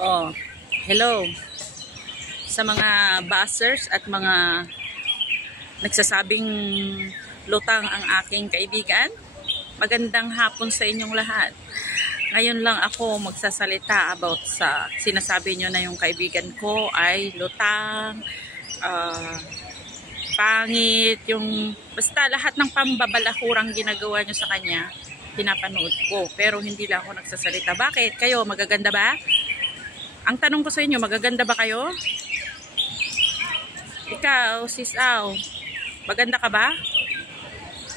Oh, hello sa mga buzzers at mga nagsasabing lutang ang aking kaibigan. Magandang hapon sa inyong lahat. Ngayon lang ako magsasalita about sa sinasabi nyo na yung kaibigan ko ay lutang, pangit, yung basta lahat ng pambabalahurang ginagawa nyo sa kanya, pinapanood ko. Pero hindi lang ako nagsasalita. Bakit? Kayo, magaganda ba? Ang tanong ko sa inyo, magaganda ba kayo? Ikaw, sis Aw, maganda ka ba?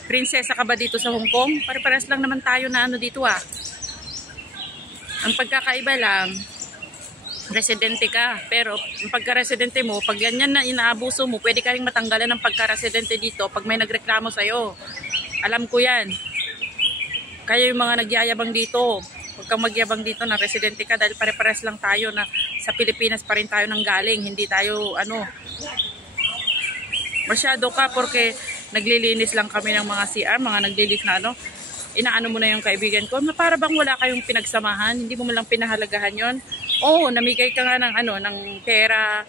Prinsesa ka ba dito sa Hong Kong? Pare-pares lang naman tayo na ano dito ah. Ang pagkakaiba lang, residente ka. Pero ang pagka-residente mo, pag ganyan na inaabuso mo, pwede kayong matanggalan ng pagka-residente dito pag may nagreklamo sa'yo. Alam ko yan. Kayo yung mga nagyayabang dito. Huwag kang magyabang dito na residente ka dahil pare-pares lang tayo na sa Pilipinas pa rin tayo nang galing. Hindi tayo masyado ka porque naglilinis lang kami ng mga CR, mga naglilinis na inaano mo na yung kaibigan ko. Para bang wala kayong pinagsamahan, hindi mo lang pinahalagahan yon. Oo, namigay ka nga ng pera.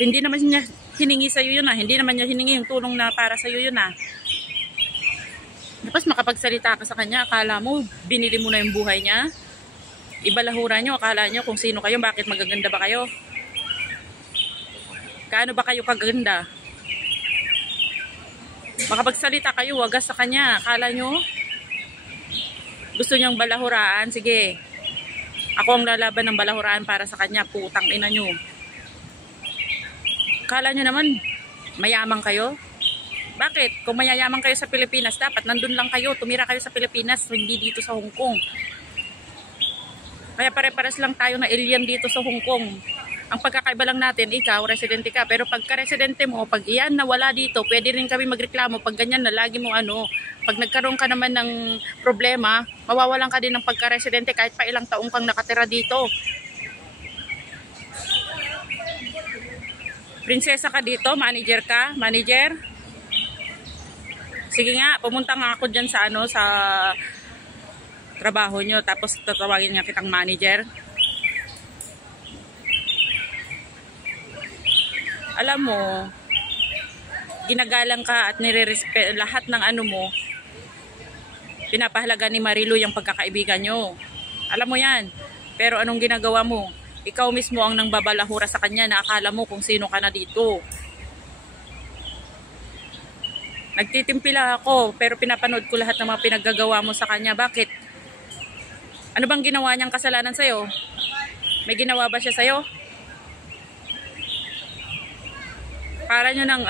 Hindi naman niya hiningi sa iyo yun ah. Hindi naman niya hiningi yung tulong na para sa iyo yun ah. Tapos makapagsalita ka sa kanya, akala mo binili mo na yung buhay niya. Ibalahura nyo, akala nyo kung sino kayo, bakit magaganda ba kayo? Kaano ba kayo kaganda? Makapagsalita kayo, wagas sa kanya, akala nyo gusto niyang balahuraan, sige. Ako ang lalaban ng balahuraan para sa kanya, putang ina nyo. Akala nyo naman mayaman kayo? Bakit? Kung mayayaman kayo sa Pilipinas, dapat nandun lang kayo, tumira kayo sa Pilipinas, hindi dito sa Hong Kong. Kaya pare-pares lang tayo na alien dito sa Hong Kong. Ang pagkakaiba lang natin, ikaw, residente ka. Pero pagka-residente mo, pag iyan nawala dito, pwede rin kami magreklamo. Pag ganyan na, lagi mo pag nagkaroon ka naman ng problema, mawawalan ka din ng pagka-residente kahit pa ilang taong kang nakatira dito. Prinsesa ka dito, manager ka, manager. Sige nga, pumunta nga ako dyan sa sa trabaho nyo, tapos tatawagin nga kitang manager. Alam mo, ginagalang ka at nire-respect lahat ng mo, pinapahalaga ni Marilu yung pagkakaibigan nyo. Alam mo yan. Pero anong ginagawa mo? Ikaw mismo ang nang babalahura sa kanya na akala mo kung sino ka na dito. Nagtitimpila ako, pero pinapanood ko lahat ng mga pinaggagawa mo sa kanya. Bakit? Ano bang ginawa niyang kasalanan sa'yo? May ginawa ba siya sa'yo? Para nyo ng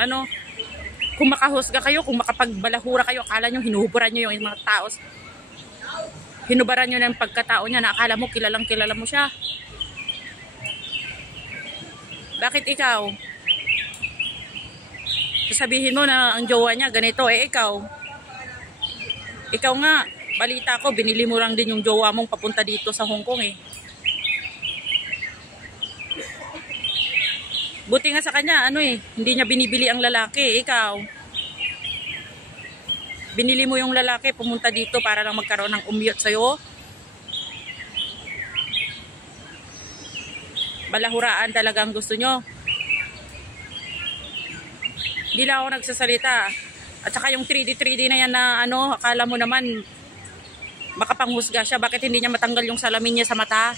kung makahusga kayo, kung makapagbalahura kayo, akala nyo hinuhuburan nyo yung mga tao. Hinubaran nyo ng pagkatao niya na akala mo kilalang kilala mo siya. Bakit ikaw? Sasabihin mo na ang jowa niya ganito, ikaw nga, balita ko, binili mo lang din yung jowa mong papunta dito sa Hong Kong eh. Buti nga sa kanya, hindi niya binibili ang lalaki, ikaw. Binili mo yung lalaki, pumunta dito para lang magkaroon ng umyot sa'yo. Balahuraan talaga ang gusto nyo. Hindi lang ako nagsasalita. At saka yung 3D na yan na akala mo naman makapanghusga siya. Bakit hindi niya matanggal yung salamin niya sa mata?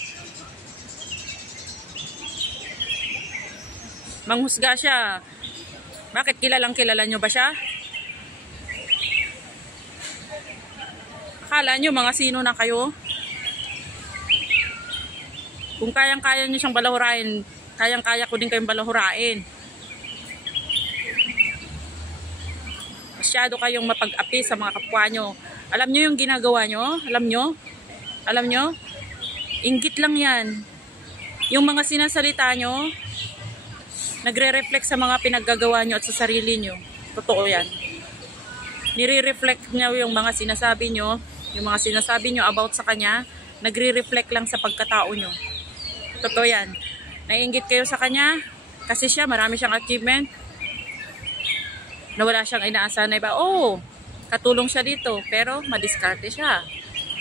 Manghusga siya. Bakit kilalang kilala nyo ba siya? Akala nyo mga sino na kayo? Kung kayang-kaya nyo siyang balahurain, kayang-kaya ko din kayong balahurain. Masyado kayong mapag-api sa mga kapwa nyo. Alam nyo yung ginagawa nyo? Alam nyo? Alam nyo? Inggit lang yan. Yung mga sinasalita nyo, nagre-reflect sa mga pinaggagawa nyo at sa sarili nyo. Totoo yan. Nire-reflect nyo yung mga sinasabi nyo, about sa kanya, nagre-reflect lang sa pagkatao nyo. Totoo yan. Naiinggit kayo sa kanya, kasi siya, marami siyang achievement, na wala siyang inaasahan na iba. Katulong siya dito, pero madiskarte siya.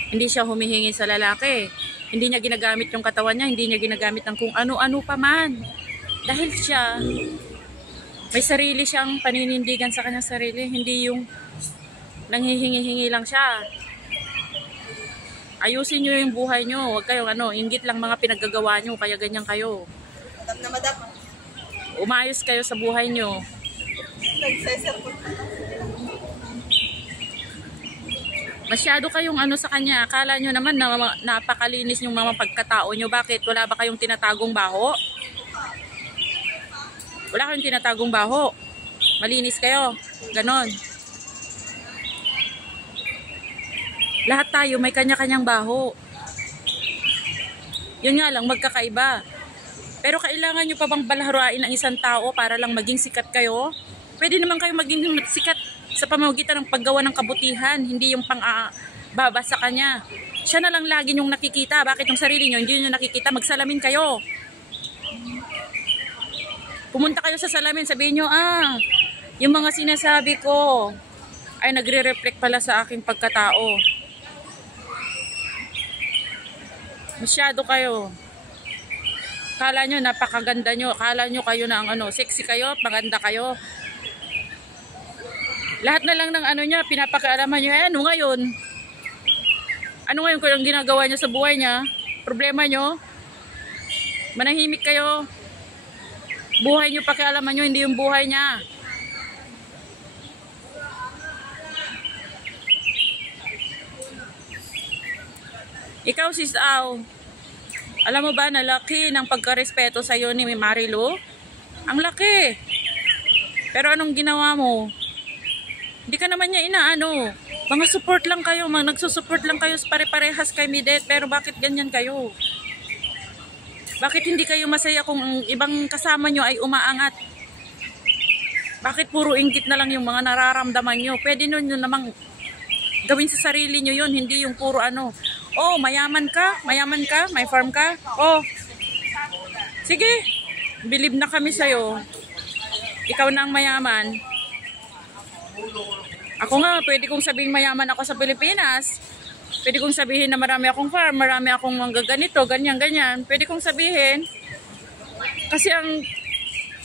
Hindi siya humihingi sa lalaki. Hindi niya ginagamit yung katawan niya, hindi niya ginagamit ng kung ano-ano pa man. Dahil siya, may sarili siyang paninindigan sa kanyang sarili, hindi yung nanghihingi-hingi lang siya. Ayusin nyo yung buhay nyo, huwag kayong inggit lang mga pinaggagawa nyo, kaya ganyan kayo. Madam na madam. Umayos kayo sa buhay nyo. Masyado kayong sa kanya. Akala nyo naman na napakalinis yung mga pagkatao nyo. Bakit? Wala ba kayong tinatagong baho? Wala kayong tinatagong baho. Malinis kayo. Ganon. Lahat tayo may kanya-kanyang baho. Yun nga lang, magkakaiba. Pero kailangan nyo pa bang balahurain ang isang tao para lang maging sikat kayo? Pwede naman kayo maging sikat sa pamamagitan ng paggawa ng kabutihan, hindi yung pang-baba sa kanya. Siya na lang lagi nyong nakikita. Bakit yung sarili nyo, hindi nyo nakikita? Magsalamin kayo. Pumunta kayo sa salamin, sabihin nyo, yung mga sinasabi ko ay nagre-reflect pala sa aking pagkatao. Masyado kayo. Kala nyo, napakaganda nyo. Kala nyo kayo na ang sexy kayo, maganda kayo. Lahat na lang ng niya, pinapakialaman nyo. Ano ngayon? Ano ngayon kung ang ginagawa niya sa buhay niya? Problema nyo? Manahimik kayo. Buhay nyo, pakialaman nyo, hindi yung buhay niya. Ikaw, sis Aw, alam mo ba na laki ng pagkarespeto sa iyo ni Marilu? Ang laki. Pero anong ginawa mo? Hindi ka naman niya inaano. Mga support lang kayo, nagsusupport lang kayo pare-parehas kay Midet. Pero bakit ganyan kayo? Bakit hindi kayo masaya kung ang ibang kasama nyo ay umaangat? Bakit puro inggit na lang yung mga nararamdaman nyo? Pwede nyo namang gawin sa sarili nyo yun, hindi yung puro oh, mayaman ka, may farm ka. Oh, sige, believe na kami sa'yo. Ikaw na ang mayaman. Ako nga, pwede kong sabihin mayaman ako sa Pilipinas. Pwede kong sabihin na marami akong farm, marami akong mga ganito, ganyan. Pwede kong sabihin. Kasi ang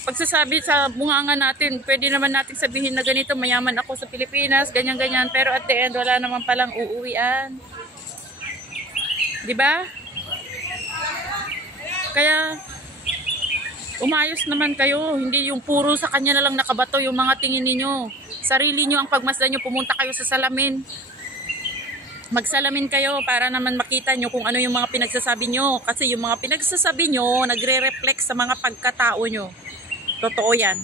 pagsasabi sa bunganga natin, pwede naman natin sabihin na ganito, mayaman ako sa Pilipinas, ganyan. Pero at the end, wala naman palang uuwian. Diba? Kaya, umayos naman kayo. Hindi yung puro sa kanya na lang nakabato yung mga tingin ninyo. Sarili nyo ang pagmasdan nyo, pumunta kayo sa salamin. Magsalamin kayo para naman makita nyo kung ano yung mga pinagsasabi nyo. Kasi yung mga pinagsasabi nyo, nagre-reflect sa mga pagkatao nyo. Totoo yan.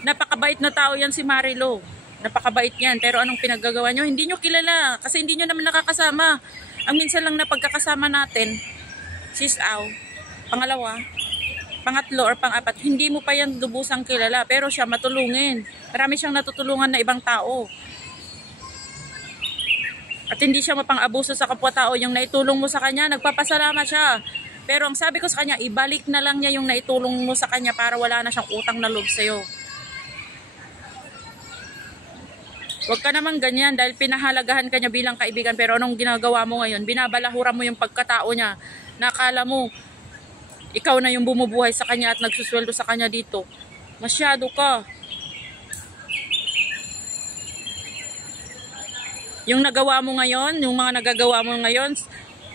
Napakabait na tao yan si Marilu. Napakabait yan. Pero anong pinaggagawa nyo? Hindi nyo kilala. Kasi hindi nyo naman nakakasama. Ang minsan lang na pagkakasama natin, sis Aw, pangalawa, pangatlo or pang-apat, hindi mo pa yan lubusang kilala. Pero siya matulungin. Marami siyang natutulungan na ibang tao. At hindi siya mapang-abuso sa kapwa-tao. Yung naitulong mo sa kanya, nagpapasalamat siya. Pero ang sabi ko sa kanya, ibalik na lang niya yung naitulong mo sa kanya para wala na siyang utang na loob sa'yo. Huwag ka naman ganyan dahil pinahalagahan ka niya bilang kaibigan. Pero anong ginagawa mo ngayon? Binabalahura mo yung pagkatao niya. Nakala mo, ikaw na yung bumubuhay sa kanya at nagsusweldo sa kanya dito. Masyado ka. Yung nagawa mo ngayon, yung mga nagagawa mo ngayon,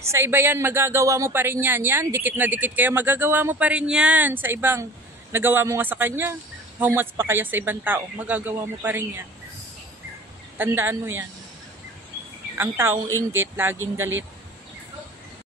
sa iba yan, magagawa mo pa rin yan. Yan, dikit na dikit kayo, magagawa mo pa rin yan. Sa ibang, nagawa mo nga sa kanya, how much pa kaya sa ibang tao, magagawa mo pa rin yan. Tandaan mo yan. Ang taong inggit, laging galit.